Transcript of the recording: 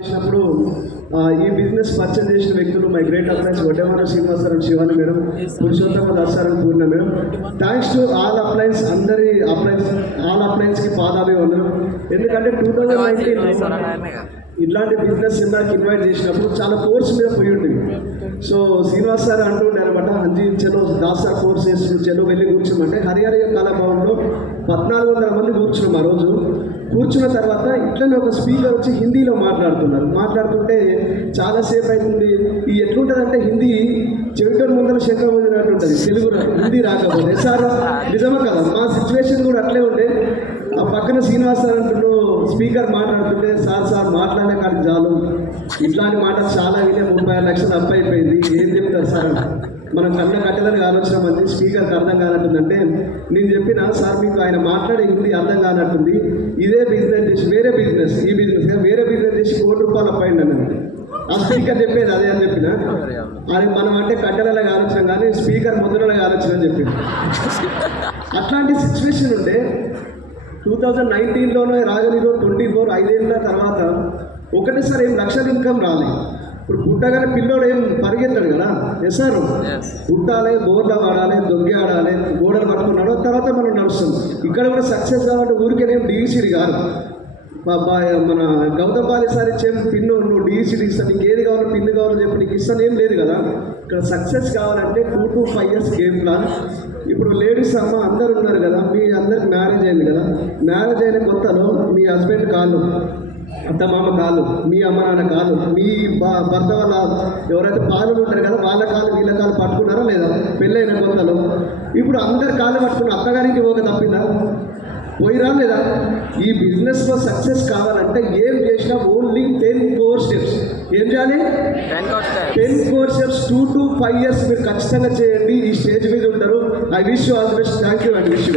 చేసినప్పుడు ఈ business purchase చేసిన వ్యక్తులు my great uplines Vaddevana Srinivasarao Shivani madam Purushottama Dasaram Purna madam. Thanks to all uplines అందరి అప్లైన్స్ all అప్లైన్స్కి పాదాభివందనం. ఎందుకంటే టూ థౌజండ్ నైన్టీన్ ఇట్లాంటి బిజినెస్ ఇందాక ఇన్వైట్ చేసినప్పుడు చాలా కోర్స్ మీద పోయి ఉంటుంది సో శ్రీనివాస్ సార్ అంటుండే అనమాట హంజీ చెలో దాస్ కోర్స్ చేస్తు చెలో వెళ్ళి కూర్చోమంటే హరిహర కళాభవన్లో పద్నాలుగు వందల మంది కూర్చున్నాం ఆ రోజు. కూర్చున్న తర్వాత ఇట్లనే ఒక స్పీకర్ వచ్చి హిందీలో మాట్లాడుతున్నారు. మాట్లాడుతుంటే చాలాసేపు అవుతుంది ఈ ఎట్లుంటుందంటే హిందీ చెవిటర్ ముందర శంకరం వదిలినట్టు ఉంటుంది తెలుగు హిందీ రాకపోతే. సార్ నిజమే కదా? మా సిచ్యువేషన్ కూడా అట్లే ఉండే. ఆ పక్కన శ్రీనివాస్ సార్ అంటుండ్రు స్పీకర్ మాట్లాడుతుంటే సార్ సార్ మాట్లాడే కానీ చాలు. ఇట్లాంటి మాటలు చాలా వినే ముప్పై ఆరు లక్షలు అప్పు అయిపోయింది ఏం చెప్తారు సార్? మనం కన్న కట్టేదానికి ఆలోచన మంది స్పీకర్కి అర్థం కానట్టుందంటే నేను చెప్పిన సార్ మీకు ఆయన మాట్లాడే హిందీ అర్థం కానట్టుంది. ఇదే బిజినెస్ చేసి వేరే బిజినెస్ ఈ బిజినెస్ వేరే బిజినెస్ చేసి కోటి రూపాయలు అప్పయింది అని ఆ స్పీకర్ చెప్పేది అదే అని చెప్పిన? అది మనం అంటే కట్టెలలాగా ఆలోచన కానీ స్పీకర్ ముద్రలాగా ఆలోచన అని చెప్పింది అట్లాంటి సిచ్యువేషన్ ఉంటే టూ థౌజండ్ నైన్టీన్లోనే రాగలిలో ట్వంటీ ఫోర్ ఐదేళ్ళ తర్వాత ఒకటేసారి ఏం లక్షల ఇన్కమ్ రాలేదు ఇప్పుడు పుట్టగానే పిల్లోడు ఏం పరిగెత్తాడు కదా? ఎస్ సార్ పుట్టాలి బోర్ల వాడాలి దొంగి ఆడాలి గోడలు పట్టుకున్నాడు తర్వాత మనం నడుస్తుంది ఇక్కడ కూడా సక్సెస్ కావాలంటే ఊరికేనేం డిఈసీడి కాదు. మా బా- మన గౌతమ్ పాలి సార్ ఇచ్చే పిన్ను నువ్వు డిఈసీడి ఇస్తాను నీకు ఏది కావాలో పిన్ను కావాలో చెప్పి నీకు ఇస్తాను ఏం లేదు కదా? ఇక్కడ సక్సెస్ కావాలంటే two to five years game plan ఇప్పుడు లేడీస్ అమ్మ అందరు ఉన్నారు కదా మీ అందరికి మ్యారేజ్ అయింది కదా? మ్యారేజ్ అయిన కొత్తలో మీ హస్బెండ్ కాళ్ళు. అత్త మామ కాలు మీ అమ్మ నాన్న కాలు మీ బ- భర్త వాళ్ళ ఎవరైతే పాలు ఉంటారు కదా వాళ్ళ కాలు వీళ్ళ కాలు పట్టుకున్నారా లేదా? పెళ్ళైన కొత్తలో. ఇప్పుడు అందరి కాళ్ళు పట్టుకున్న అత్తగారికి ఒక తప్పిందా? పోయిరా లేదా? ఈ బిజినెస్లో సక్సెస్ కావాలంటే ఏం చేసినా ఓన్లీ టెన్ ఫోర్ స్టెప్స్ ఏం చేయాలి? Ten four steps two to five years మీరు ఖచ్చితంగా చేయండి. ఈ స్టేజ్ మీద ఉంటారు. I wish all the best thank you and wish you